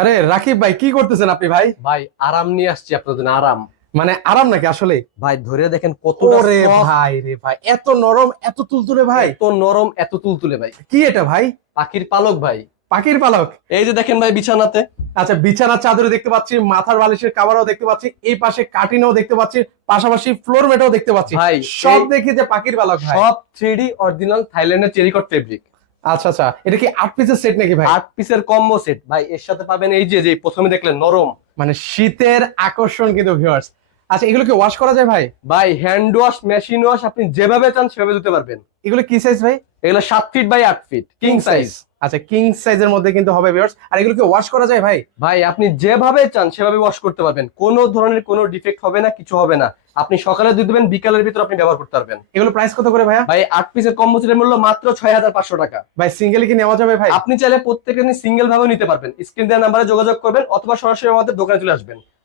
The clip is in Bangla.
আরে রাকিব ভাই, কি করতেছেন আপনি ভাই? ভাই আরাম নিয়ে আসছি আপনার জন্য, আরাম। মানে আরাম নাকি আসলে? ভাই ধরে দেখেন কতটা ওরে soft, ভাই রে ভাই, এত নরম এত তুলতুলে ভাই! এত নরম, এত তুলতুলে ভাই। কি এটা ভাই? পাখির পালক ভাই। পাখির পালক? এই যে দেখেন ভাই বিছানাতে। আচ্ছা, বিছানার চাদরে দেখতে পাচ্ছি, মাথার বালিশের কাভারও দেখতে পাচ্ছি, এই পাশে কার্টিনও দেখতে পাচ্ছি, পাশাপাশি ফ্লোর ম্যাটও দেখতে পাচ্ছি। ভাই, সব এই দেখি যে পাখির পালক ভাই। সব 3D অরিজিনাল থাইল্যান্ডের চেরিকট ফেব্রিক। আচ্ছা আচ্ছা, এটা কি 8 পিসের সেট নাকি ভাই? 8 পিসের কম্বো সেট ভাই। এর সাথে পাবেন এই যে যে প্রথমে দেখলেন নরম। মানে শীতের আকর্ষণ কিন্তু ভিউয়ার্স। আচ্ছা, এগুলো কি ওয়াশ করা যায় ভাই? ভাই হ্যান্ড ওয়াশ, মেশিন ওয়াশ, আপনি যেভাবে চান সেভাবে দিতে পারবেন। এগুলো কি সাইজ ভাই? এগুলো 7 feet by 8 feet king size. আচ্ছা, কিং সাইজের মধ্যে কিন্তু হবে ভিউয়ার্স। আর এগুলো কি ওয়াশ করা যায় ভাই? ভাই আপনি যেভাবে চান সেভাবে ওয়াশ করতে পারবেন, কোনো ধরনের কোনো ডিফেক্ট হবে না, কিছু হবে না। আপনি সকালে দিয়ে দিবেন, বিকালের ভিতর আপনি ব্যবহার করতে পারবেন। এগুলো প্রাইস কত করে ভাইয়া? ভাই 8 পিসের কম্বো সেটের মূল্য মাত্র 6500 টাকা। ভাই সিঙ্গেলি কি নেওয়া যাবে ভাই? আপনি চাইলে প্রত্যেকটা সিঙ্গেল ভাবে নিতে পারবেন। স্ক্রিন দেওয়া নাম্বারে যোগাযোগ করবেন অথবা সরাসরি আমাদের দোকানে চলে আসবেন।